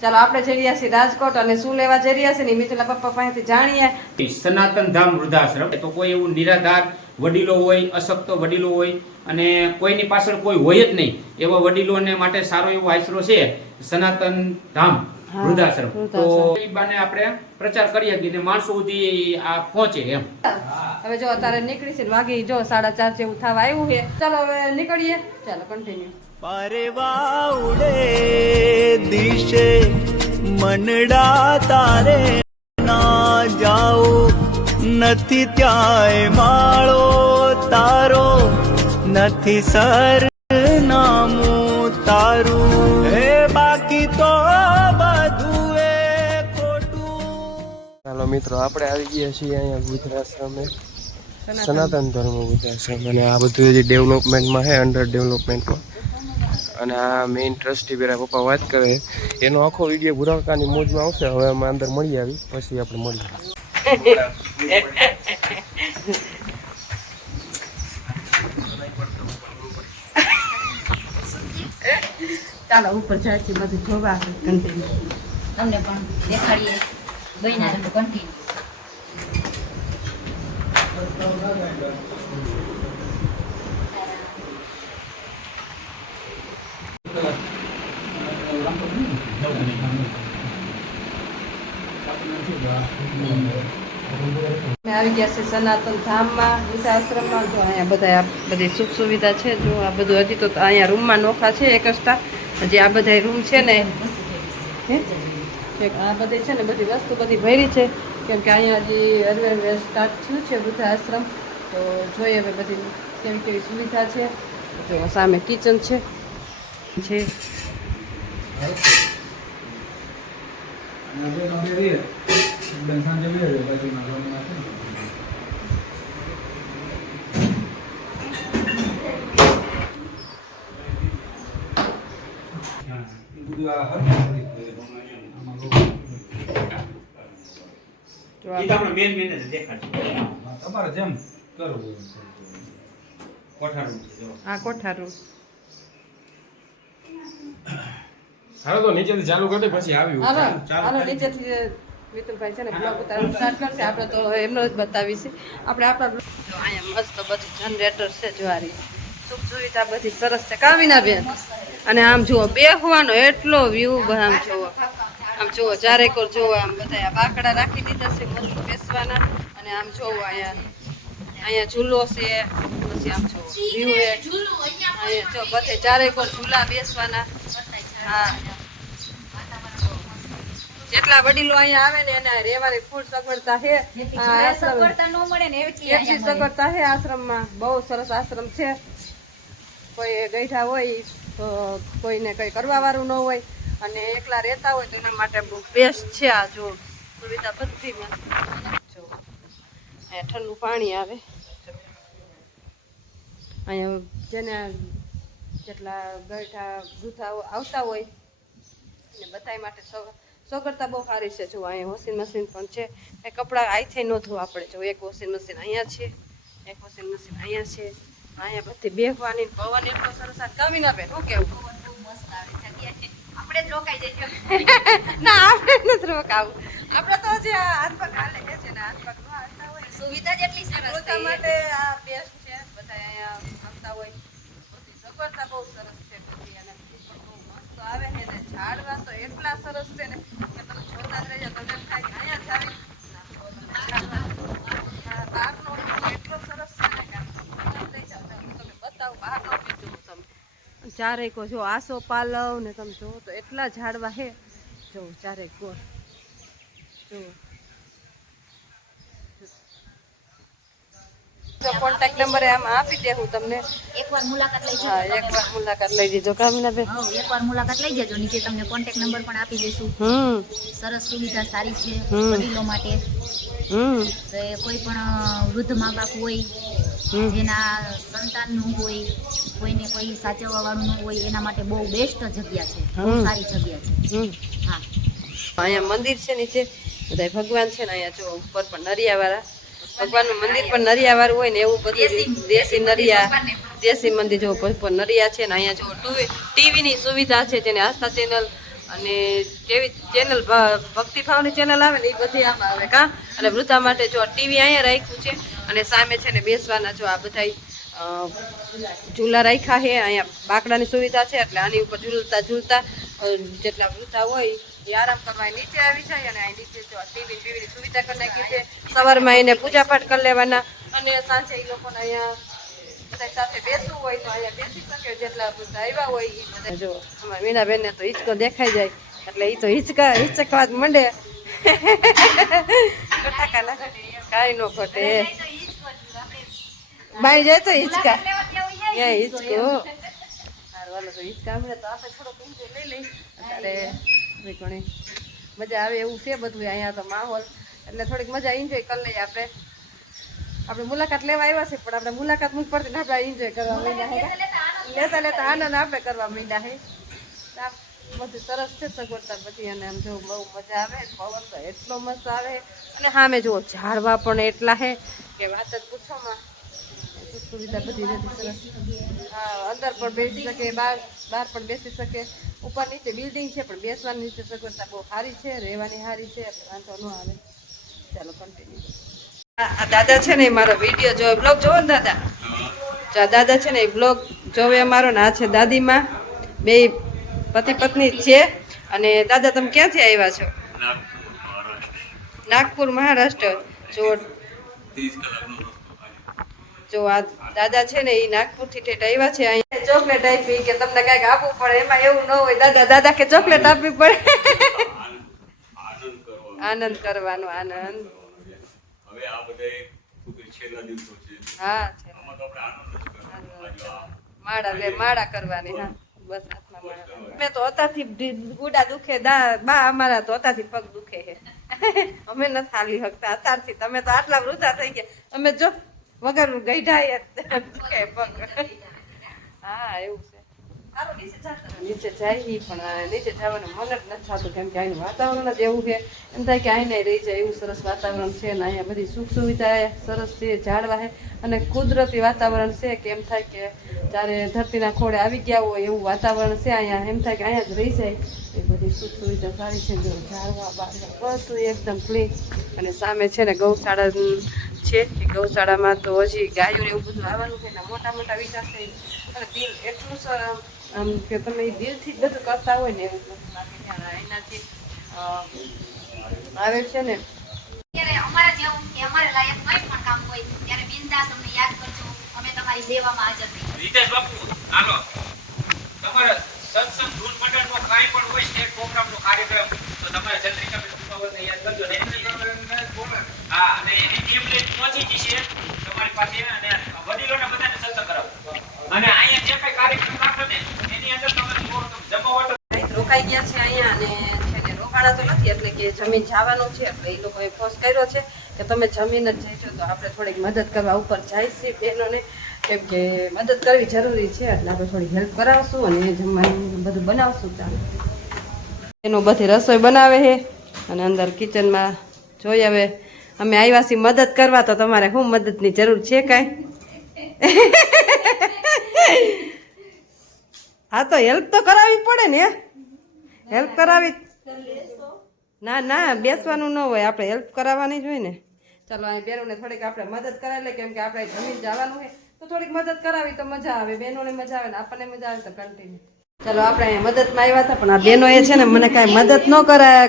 ચાલો આપણે જઈ રહ્યા છીએ રાજકોટ અને શું લેવા જઈ રહ્યા છે ને મિતુલા પપ્પા પાસેથી જાણીએ. સનાતન ધામ વૃદ્ધાશ્રમ તો કોઈ એવું નિરાધાર વડીલો હોય, અશક્ત વડીલો હોય અને કોઈની પાછળ કોઈ હોય જ નહીં એવા વડીલોને માટે સારો એવો આશરો છે સનાતન ધામ વૃદ્ધાશ્રમ. તો એ બાને આપણે પ્રચાર કરીએ કે માણસો સુધી આ પહોંચે એમ. હવે જો અત્યારે નીકળી છે વાગી જો 4:30 જેવું થવા આવ્યું છે. ચાલો હવે નીકળીએ. ચાલો કન્ટિન્યુ. પરવા ઉડે દિશે મનડા તારે ના જાઓ નથી ત્યાંય માળો તારો નથી સરનામું તારું હે બાકી તો બધું એ ખોટું. ચાલો મિત્રો આપણે આવી ગયા છીએ અહીંયા વૃદ્ધાશ્રમે, સનાતન ધર્મ વૃદ્ધાશ્રમ. અને આ બધું જે ડેવલપમેન્ટમાં છે, અંડર ડેવલપમેન્ટમાં. અને આ મેઇન ટ્રસ્ટી પેલા પપ્પા વાત કરે એનો આખો વિડીયો ભૂરાકાની મોજમાં આવશે. હવે અમે અંદર મળી આવી પછી આપણે મળીએ. ચાલો ઉપર જાય છે બધું જોવા કન્ટિન્યુ. તમને પણ દેખાડીએ બહેના કન્ટિન્યુ. અમે આવી ગયા છે સનાતન ધામમાં, વૃદ્ધાશ્રમમાં. જો અહીંયા બધા બધી સુખ સુવિધા છે. જો આ બધું હજી તો અહીંયા રૂમમાં નોખા છે એકસ્ટ્રા. હજી આ બધા રૂમ છે ને આ બધી છે ને બધી વસ્તુ બધી ભરી છે કેમ કે અહીંયા હજી હરવે સ્ટાર્ટ થયું છે વૃદ્ધાશ્રમ. તો જોઈએ હવે બધી કેવી કેવી સુવિધા છે. જો સામે કિચન છે. આ કોઠારું. હાલો તો નીચેથી ચાલુ કરી પછી આવ્યું. હાલો નીચેથી વિતુલભાઈ છે ને બ્લોગ ઉતારવાનું સ્ટાર્ટ કરશે. આપણે તો એમનો જ બતાવીશું. આપણે આપણા અહીંયા મસ્ત બધું જનરેટર છે. જ્વારી સુખ સુવિધા બધી સરસ છે કાવીના બેન. અને આમ જુઓ બેસવાનો એટલો વ્યૂ. આમ જુઓ, આમ જુઓ ચારે કોર જુઓ. આમ બધા બાકડા રાખી દીધા છે મસ્ત બેસવાના. અને આમ જુઓ અહીંયા ઝૂલો છે. પછી આમ જુઓ વ્યૂ અહીંયા જો બધે ચારે કોર ઝૂલા બેસવાના. હા, જેટલા વડીલો અહીંયા આવે ને એને રહેવાની ફૂલ સગવડતા છે. સગવડતા ન મળે ને એટલી સગવડતા છે આશ્રમમાં. બહુ સરસ આશ્રમ છે. કોઈ ગઈઠા હોય તો કોઈને કંઈ કરવા વાળું ન હોય અને એકલા રહેતા હોય તો એના માટે બહુ બેસ્ટ છે. આ જો સુવિધા બધી જો અહીંયા ઠંડુ પાણી આવે. અહીંયા જેને જેટલા ગઈઠા વૃદ્ધા આવતા હોય ને બધા માટે સગવડતા બહુ સારી છે. જો અહીંયા વોશિંગ મશીન પણ છે. એ કપડાં અહીંથી ન ધોવા આપણે. જો એક વોશિંગ મશીન અહીંયા છે, એક વોશિંગ મશીન અહીંયા છે. અહીંયા બધી બેસવાની પવન એટલો સરસ. કામીના બેન શું કેવું? મસ્ત આવે જગ્યા. આપણે જ રોકાઈ જઈએ. ના આપણે નથી રોકાવું. આપણે તો જે હાથ પગ હાલે છે ને હાથ પગ ન હાલતા હોય સુવિધા જ એટલી સરસ પોતા માટે આ બેસ્ટ છે. બધા અહીંયા આવતા હોય બધી સગવડતા બહુ સરસ છે બધી. અને પણ બહુ મસ્ત આવે છે ને ઝાડવા તો એટલા સરસ છે ને કે તમે જોતા જ રહેજો. તમને થાય કે અહીંયા જ બહારનો એટલો સરસ છે ને કે લઈ જાઓ તમે બતાવો. બહારનો બી જુઓ તમે ચારે કો જો આસો પાલવ ને તમે જુઓ તો એટલા ઝાડવા હે. જો ચારે કોર જુઓ. કોન્ટેક્ટ નંબર આમ આપી દે હું તમને. એકવાર મુલાકાત લઈ જજો. હા, એકવાર મુલાકાત લઈ જજો કામીના બેન. એકવાર મુલાકાત લઈ જજો. નીચે તમને કોન્ટેક્ટ નંબર પણ આપી દઈશું. સરસ સુવિધા સારી છે વડીલો માટે. તો કોઈ પણ વૃદ્ધ મા બાપ હોય જેના સંતાન નું હોય, કોઈને કોઈ સાચવવા વાળું ન હોય એના માટે બહુ બેસ્ટ જગ્યા છે. બહુ સારી જગ્યા છે. હા, અહીંયા મંદિર છે નીચે બધા ભગવાન છે ને. અહીંયા જો ઉપર પણ નરિયા વાળા ભગવાનનું મંદિર પણ નરિયા વાળું હોય ને એવું બધું દેશી નરિયા દેશી મંદિર જો ઉપર નરિયા છે ને. અહીંયા જો ટીવીની સુવિધા છે જેને આસ્થા ચેનલ અને જેવી ચેનલ ભક્તિભાવની ચેનલ આવે ને એ બધી આમાં આવે કા. અને વૃદ્ધા માટે જો ટીવી અહીંયા રાખ્યું છે અને સામે છે ને બેસવાના જો આ બધા ઝૂલા રાખ્યા છે. અહીંયા બાકડાની સુવિધા છે એટલે આની ઉપર ઝૂલતા જેટલા વૃદ્ધા હોય એ આરામ કરવા નીચે આવી જાય. અને અહીં નીચે જો ટીવી બીવીની સુવિધા કરી નાખી છે. સવારમાં એને પૂજાપાઠ કરી લેવાના અને સાંજે એ લોકોને અહીંયા બધા સાથે બેસવું હોય તો અહીંયા બેસી શકે. જેટલા વૃદ્ધા આવ્યા હોય એ બધા જો અમારા મીનાબેનને તો હિંચકો દેખાઈ જાય એટલે એ તો હિંચકવા જ મંડે. કાંઈ ન ઘટે બાઈ જાય તો હિંચકા હિંચકો હારવાલો તો હિંચકા મળે તો આપણે થોડોક ઊંચો લઈ લઈ. અત્યારે ઘણી મજા આવે એવું છે બધું અહીંયા તો માહોલ એટલે થોડીક મજા એન્જોય કરી લઈએ. આપણે મુલાકાત લેવા આવ્યા છે પણ આપણે મુલાકાત મૂક પડતી ને આપણે એન્જોય કરવા માંડ્યા લેતા આનંદ આપણે કરવા માંડ્યા છે. બધું સરસ છે સગવડતા બધી અને આમ જો બહુ મજા આવે. પવન તો એટલો મસ્ત આવે અને સામે જુઓ ઝાડવા પણ એટલા છે કે વાત જ પૂછોમાં. સુવિધા બધી નથી સરસ. હા અંદર પણ બેસી શકે, બહાર પણ બેસી શકે. ઉપર નીચે બિલ્ડિંગ છે પણ બેસવાની નીચે સગવડતા બહુ સારી છે, રહેવાની સારી છે એટલે વાંધો ન આવે. ચાલો કન્ટિન્યુ. આ દાદા છે ને એ મારો વિડીયો જોવે, બ્લોગ જોવો ને દાદા. જો આ દાદા છે ને એ બ્લોગ જોવે અમારો ને આ છે દાદીમાં. બે પતિ પત્ની છે. અને દાદા તમે ક્યાંથી આવ્યા છો? નાગપુર મહારાષ્ટ્ર. જો આ દાદા છે ને એ નાગપુરથી ઠેઠ આવ્યા છે. અહીંયા ચોકલેટ આપી કે તમને કાંઈક આપવું પડે એમાં એવું ન હોય. દાદા કે ચોકલેટ આપવી પડે. આનંદ કરવાનો આનંદ. હા માળા કરવાની. હા બસ હાથમાં માળા. અમે તો અત્યારથી ગુડા દુખે બા અમારા તો અત્યારથી પગ દુખે છે. અમે નથી હાલી શકતા અત્યારથી. તમે તો આટલા વૃદ્ધા થઈ ગયા. અમે જો વગર ગઈઢા દુખે પગ. હા એવું છે. નીચે જાય પણ નીચે જવાનું મન જ નથી થતું કેમ કે અહીંનું વાતાવરણ જ એવું છે. એમ થાય કે અહીં રહી જાય એવું સરસ વાતાવરણ છે ને અહીંયા બધી સુખ સુવિધા સરસ છે, ઝાડવા છે અને કુદરતી વાતાવરણ છે કે એમ થાય કે જ્યારે ધરતીના ખોળે આવી ગયા હોય એવું વાતાવરણ છે અહીંયા. એમ થાય કે અહીંયા જ રહી જાય. એ બધી સુખ સુવિધા સારી છે. ઝાડવા બાળવા બધું એકદમ ક્લીન. અને સામે છે ને ગૌશાળા છે. એ ગૌશાળામાં તો હજી ગાયું એવું બધું આવવાનું છે ને મોટા મોટા વિચાર છે. અને દિલ એટલું આમ કે તમે દિલથી જ બધું કરતા હોય ને એવું એનાથી આવે છે ને. અમારા જેવું કે અમારે લાયક કંઈ પણ કામ હોય ત્યારે બિંદાસ અમને યાદ કરજો. અમે તમારી સેવામાં હાજર છીએ. રીતેશ બાપુ હાલો તમારા સત્સંગ ધૂન મંડળનો કાંઈ પણ હોય સ્ટેટ પ્રોગ્રામનો કાર્યક્રમ તો તમારે ચંદ્રિકાબેન કુમાવતને યાદ કરજો ને. હા અને એની ટીમ લઈને પહોંચી જશે તમારી પાસે અને વડીલોને બધાને સત્સંગ કરાવો. અને અહીંયા જે કઈ કાર્યક્રમ રાખો ને એની અંદર તમારે જમાવટ રોકાઈ ગયા છે અહીંયા અને છે ને રોકાણા તો નથી એટલે કે જમીન જવાનું છે એટલે એ લોકોએ ફોર્સ કર્યો છે કે તમે જમીન જ જઈશો તો આપણે થોડીક મદદ કરવા ઉપર જાય છે બહેનોને. કેમ કે મદદ કરવી જરૂરી છે એટલે આપણે થોડી હેલ્પ કરાવશું અને જમવાનું બધું બનાવશું. ચાલો એનું બધી રસોઈ બનાવે છે અને અંદર કિચનમાં જોઈ હવે અમે આવ્યા છીએ મદદ કરવા તો તમારે શું મદદની જરૂર છે કાંઈ? હા તો હેલ્પ તો કરાવવી પડે ને. હેલ્પ કરાવી ના બેસવાનું ન હોય આપણે હેલ્પ કરાવવાની જ હોય ને. ચાલો અહીં બેનોને થોડીક આપણે મદદ કરાવી લે કેમ કે આપણે જમીન જવાનું હોય તો થોડીક મદદ કરાવી તો મજા આવે. બહેનોને મજા આવે ને આપણને મજા આવે તો કન્ટિન્યુ. ચાલો આપણે અહીંયા મદદમાં આવ્યા હતા પણ આ બહેનો એ છે ને મને કાંઈ મદદ ન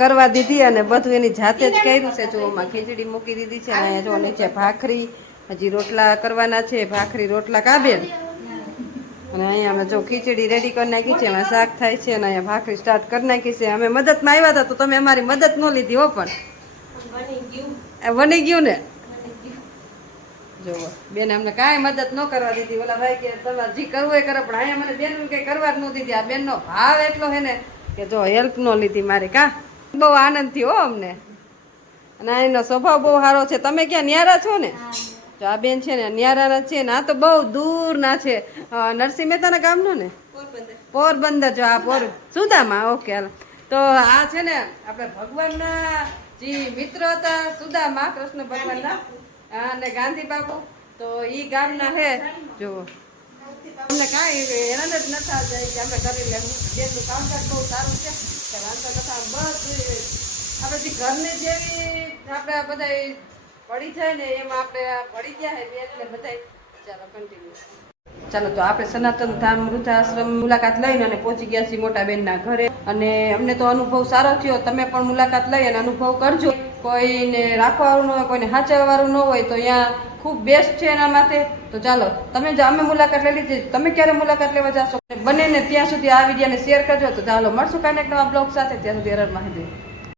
કરવા દીધી અને બધું એની જાતે જ કર્યું છે. જો આમાં ખીચડી મૂકી દીધી છે અને અહીંયા જો નીચે ભાખરી હજી રોટલા કરવાના છે. ભાખરી રોટલા કાબેલ અને અહીંયા અમે જો ખીચડી રેડી કરી નાખી છે. એમાં શાક થાય છે અને અહીંયા ભાખરી સ્ટાર્ટ કરી નાખી છે. અમે મદદમાં આવ્યા હતા તો તમે અમારી મદદ ન લીધી હો પણ બની ગયું ને. જો બેન અમને કાંઈ મદદ ન કરવા દીધી. ઓલા ભાઈ કે તમારે જે કરવું એ કરો પણ અહીંયા મને બેન કંઈ કરવા જ ન દીધી. આ બેનનો ભાવ એટલો છે ને કે જો હેલ્પ ન લીધી મારી. કા બહુ આનંદ થયો અમને અને એનો સ્વભાવ બહુ સારો છે. તમે ક્યાં ન્યારા છો ને? જો આ બેન છે ને ન્યારાના છે ને આ તો બહુ દૂરના છે. નરસિંહ મહેતાના ગામનો ને પોરબંદર. જો આ સુદામા. ઓકે હાલો તો આ છે ને આપણે ભગવાનના જે મિત્ર હતા સુદામા કૃષ્ણ ભગવાનના અને ગાંધી બાપુ તો ઈ ગામના હે. જો અમને કાંઈ હેરાન જ ન થવા જાય કે અમે કરી લેવું. બેનનું કામકાજ બહુ સારું છે કે વાંધો નથી આવે. બધું આપણે જે ઘરની જેવી આપણે બધા પડી જાય ને એમાં આપણે પડી ગયા હે બેન ને બધા. ચાલો કન્ટિન્યુ. ચાલો તો આપણે સનાતન ધામ વૃદ્ધાશ્રમ મુલાકાત લઈને અને પહોંચી ગયા છીએ મોટા બેનના ઘરે. અને અમને તો અનુભવ સારો થયો. તમે પણ મુલાકાત લઈ અને અનુભવ કરજો. કોઈને રાખવાનું ન હોય, કોઈને સાચવવાનું ન હોય તો અહીંયા ખૂબ બેસ્ટ છે એના માટે. તો ચાલો તમે અમે મુલાકાત લઈ લીધી, તમે ક્યારે મુલાકાત લેવા જશો બને ને ત્યાં સુધી આ વિડીયોને શેર કરજો. તો ચાલો મળશું કાંઈક નવા બ્લોગ સાથે. ત્યાં સુધી હર હર મહાદેવ.